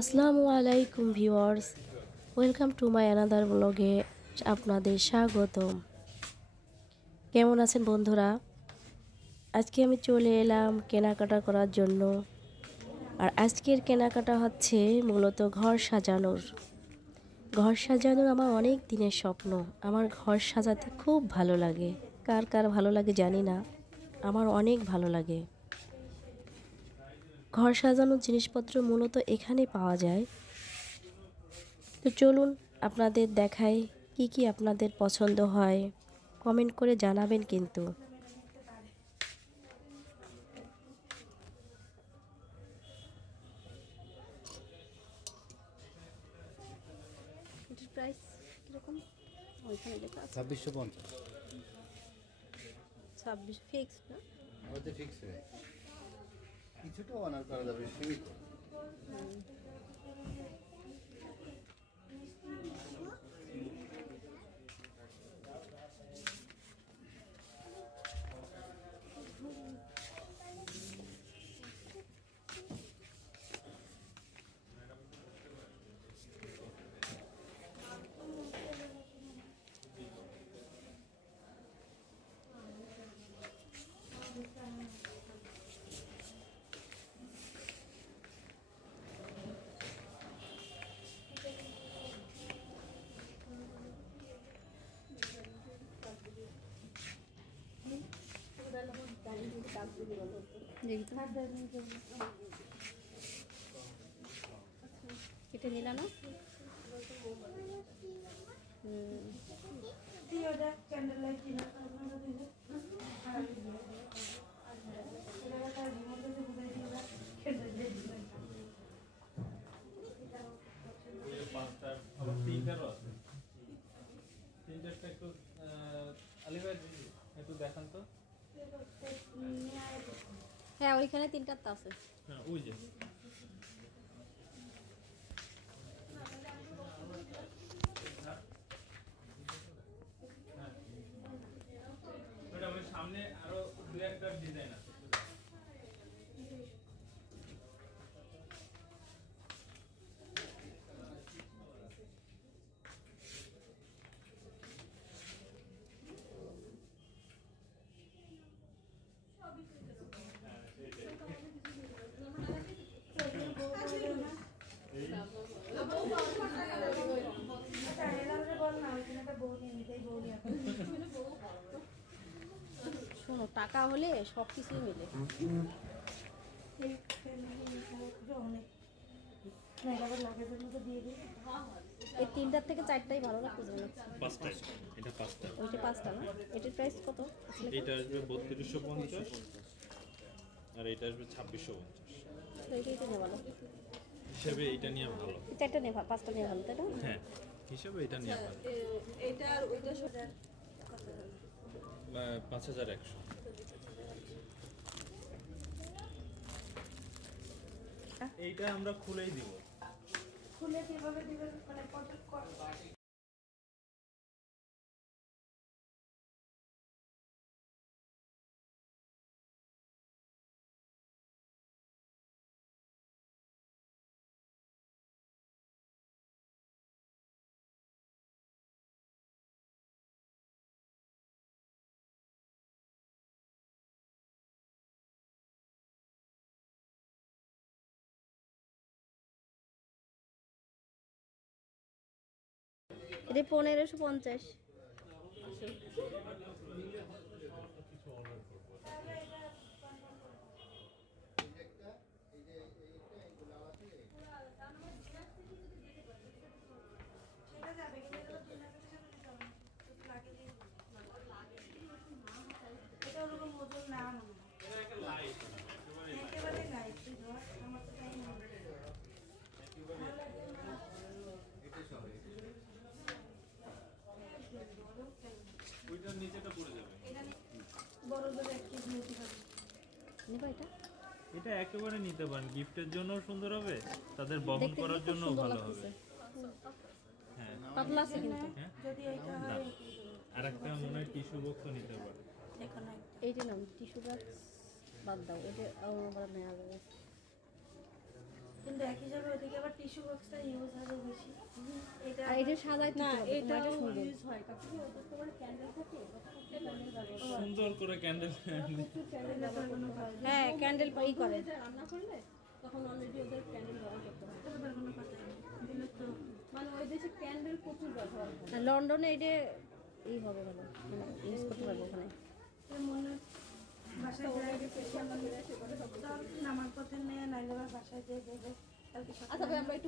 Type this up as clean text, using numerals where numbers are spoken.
আসসালামু আলাইকুম viewers, welcome to my another ব্লগে আপনাদের স্বাগতম। কেমন আছেন বন্ধুরা? আজকে আমি চলে এলাম কেনাকাটা করার জন্য। আর আজকের কেনাকাটা হচ্ছে মূলত ঘর সাজানোর। ঘর সাজানোর আমার অনেক দিনের স্বপ্ন। আমার ঘর সাজাতে খুব ভালো লাগে। কার কার ভালো লাগে জানি না, আমার অনেক ভালো লাগে। ঘর সাজানোর জিনিসপত্র মূলত এখানে পাওয়া যায়। তো চলুন আপনাদের দেখাই কি কি আপনাদের পছন্দ হয়, কমেন্ট করে জানাবেন কিন্তু। এটার প্রাইস কিরকম? ওইখানে লেখা আছে 2650। 26 ফিক্স না? ওতে ফিক্স রেট, কিছুটা অনার করা যাবে সীমিত। কেটে নিলা না? হ্যাঁ, ওইখানে তিনটা আছে। হ্যাঁ, ওই যে সামনে আরো দুই একটা ডিজাইন আছে। শোনো, টাকা হলে সব কিছুই মিলে। এই তিনটার থেকে চারটাই ভালো লাগতেছে না? পাঁচটায়, এটা পাঁচটা। ওইটা পাঁচটা না? এটার প্রাইস কত? এটা আসবে 3250 আর এটা আসবে 2650 তো এইটাই তো নেওয়া ভালো। হিসাবে এটা নিয়ে ভালো। চারটা নেওয়া, পাঁচটা নেওয়া ভালো, তাই না? হ্যাঁ, হিসাবে এটা নিয়ে ভালো। এইটার ওইটা সোজা 5100। এইটা আমরা খুলেই দিব। খুলে কিভাবে দিবেন মানে কত এটা 1550। সেটা যাবে কিন্তু এটা তো না কিছু দিতে হবে তো লাগে যে এটা ওরকম ওজন না মনে হয় এটা একটা লাইট একেবারে লাইট ধর আমার তো টাইম হবে এটা সব ওইটার নিচেটা পড়ে যাবে। এটা বড় বড় একটা নিতে হবে নেবা এটা? এটা একেবারে নিতে পারেন, গিফটের জন্য সুন্দর হবে, তাদের বহন করার জন্য ভালো হবে। হ্যাঁ, পাতলা আছে কিন্তু। হ্যাঁ, যদি এটা হয় আরেকটা মনে হয় টিস্যু বক্সও নিতে পারে। দেখো না এইটা নাও, টিস্যু বক্স বাদ দাও, এটা আবার নেওয়া যাবে। কিন্তু এক হিসাবে ওইদিকে আবার টিস্যু বক্সটা ইউজ হবে বেশি। এটা আর এটা সাজাইতে না হবে, এটা এটা সুন্দর। ইউজ হয় কাপড় ওদের তো মানে ক্যান্ডেল থাকে ক্যান্ডেল ব্যবহার সুন্দর করে ক্যান্ডেল হ্যাঁ ক্যান্ডেল পাই করে। করে রান্না করলে তখন অলরেডি ওদের ক্যান্ডেল ব্যবহার করতে হয়। তার কোনো কথা নেই। এগুলো তো মানে ওই দেশে ক্যান্ডেল প্রচুর ব্যবহার হয়। আর লন্ডনে এটা এই হবে ভালো, মানে ইউজ করতে পারবো ওখানে। মনে বাসায় যায় নামার পথে নিয়ে নাইলে আবার বাসায় যেয়ে দেবে কালকে সকালে আচ্ছা ভাই আমরা একটু